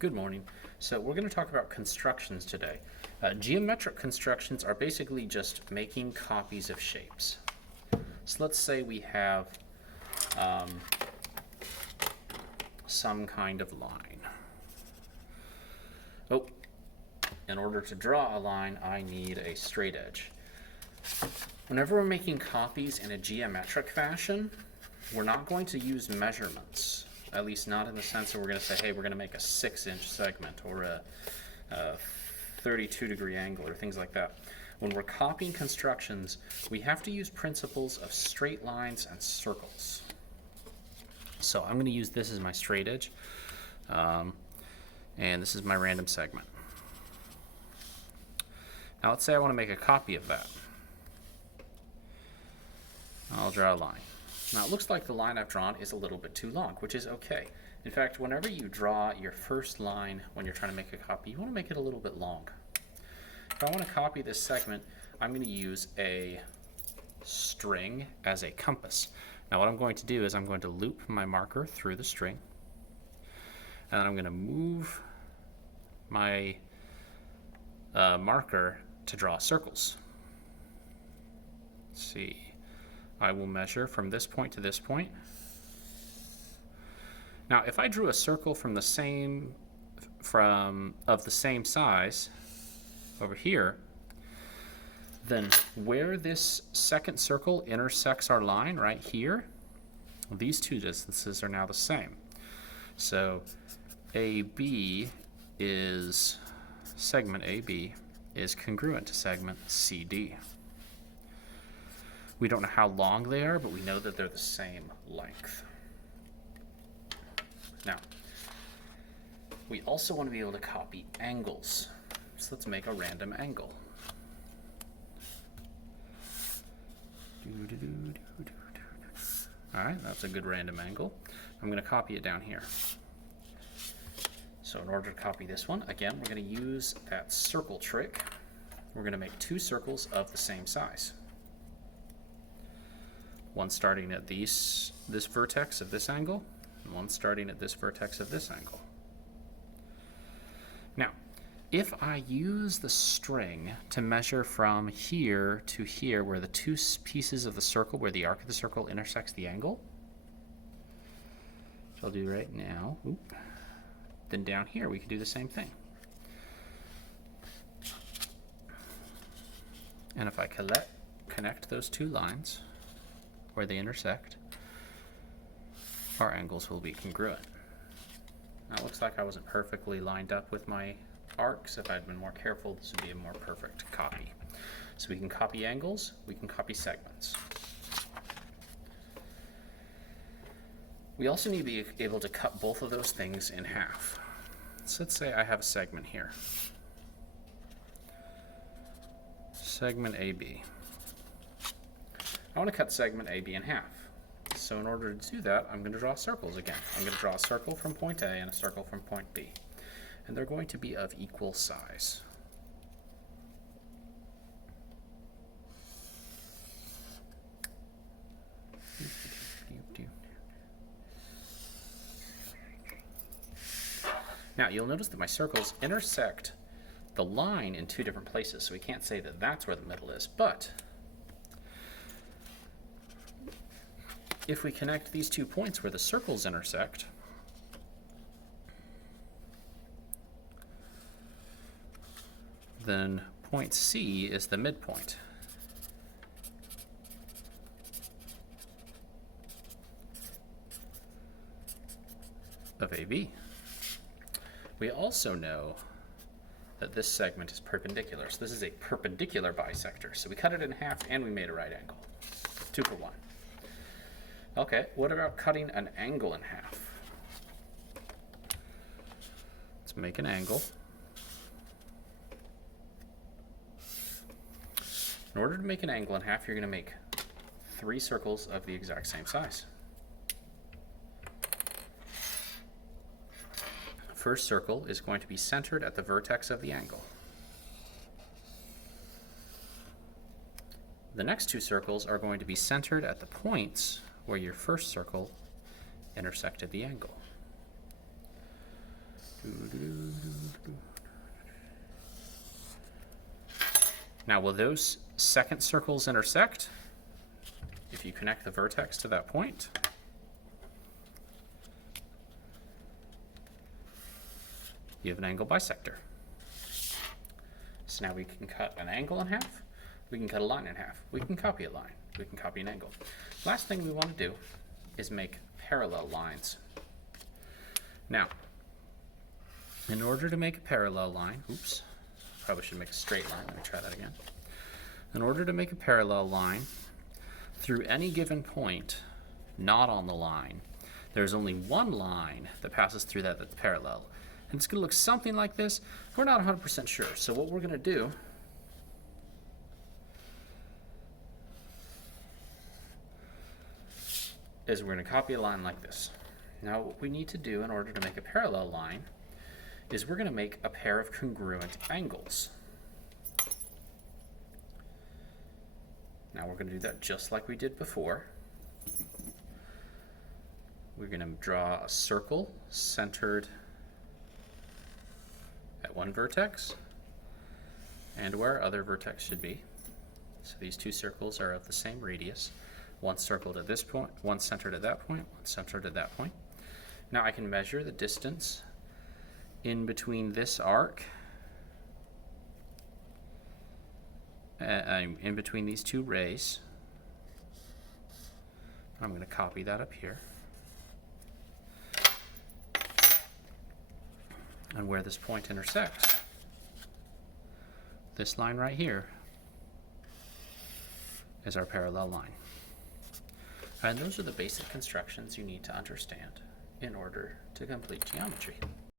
Good morning. So we're going to talk about constructions today. Geometric constructions are basically just making copies of shapes. So let's say we have some kind of line. Oh, in order to draw a line, I need a straight edge. Whenever we're making copies in a geometric fashion, we're not going to use measurements. At least not in the sense that we're going to say, hey, we're going to make a 6-inch segment or a 32-degree angle or things like that. When we're copying constructions, we have to use principles of straight lines and circles. So I'm going to use this as my straight edge, and this is my random segment. Now let's say I want to make a copy of that. I'll draw a line. Now it looks like the line I've drawn is a little bit too long, which is okay. In fact, whenever you draw your first line when you're trying to make a copy, you want to make it a little bit long. If I want to copy this segment, I'm going to use a string as a compass. Now what I'm going to do is I'm going to loop my marker through the string, and then I'm going to move my marker to draw circles. Let's see. I will measure from this point to this point. Now, if I drew a circle of the same size over here, then where this second circle intersects our line right here, these two distances are now the same. So AB is segment AB is congruent to segment CD. We don't know how long they are, but we know that they're the same length. Now, we also want to be able to copy angles. So let's make a random angle. All right, that's a good random angle. I'm going to copy it down here. So in order to copy this one, again, we're going to use that circle trick. We're going to make two circles of the same size. One starting at this vertex of this angle, and one starting at this vertex of this angle. Now, if I use the string to measure from here to here, where the two pieces of the circle, where the arc of the circle intersects the angle, which I'll do right now, then down here we can do the same thing. And if I connect those two lines where they intersect, our angles will be congruent. Now it looks like I wasn't perfectly lined up with my arcs. If I'd been more careful, this would be a more perfect copy. So we can copy angles, we can copy segments. We also need to be able to cut both of those things in half. So let's say I have a segment here. Segment AB. I want to cut segment AB in half. So in order to do that, I'm going to draw circles again. I'm going to draw a circle from point A and a circle from point B. And they're going to be of equal size. Now you'll notice that my circles intersect the line in two different places, so we can't say that that's where the middle is, but if we connect these 2 points where the circles intersect, then point C is the midpoint. Of AB. We also know that this segment is perpendicular, so this is a perpendicular bisector. So we cut it in half and we made a right angle. 2 for 1. Okay, what about cutting an angle in half? Let's make an angle. In order to make an angle in half, you're going to make 3 circles of the exact same size. First circle is going to be centered at the vertex of the angle. The next 2 circles are going to be centered at the points where your first circle intersected the angle. Now, will those second circles intersect? If you connect the vertex to that point, you have an angle bisector. So now we can cut an angle in half, we can cut a line in half, we can copy a line, we can copy an angle. Last thing we want to do is make parallel lines. Now, in order to make a parallel line, oops, probably should make a straight line, let me try that again. In order to make a parallel line, through any given point not on the line, there's only one line that passes through that that's parallel. And it's going to look something like this. We're not 100% sure. So what we're going to do is we're going to copy a line like this. Now what we need to do in order to make a parallel line is we're going to make a pair of congruent angles. Now we're going to do that just like we did before. We're going to draw a circle centered at one vertex and where other vertex should be. So these two circles are of the same radius. One circled at this point, one centered at that point, one centered at that point. Now I can measure the distance in between this arc, in between these two rays. I'm going to copy that up here. And where this point intersects, this line right here is our parallel line. And those are the basic constructions you need to understand in order to complete geometry.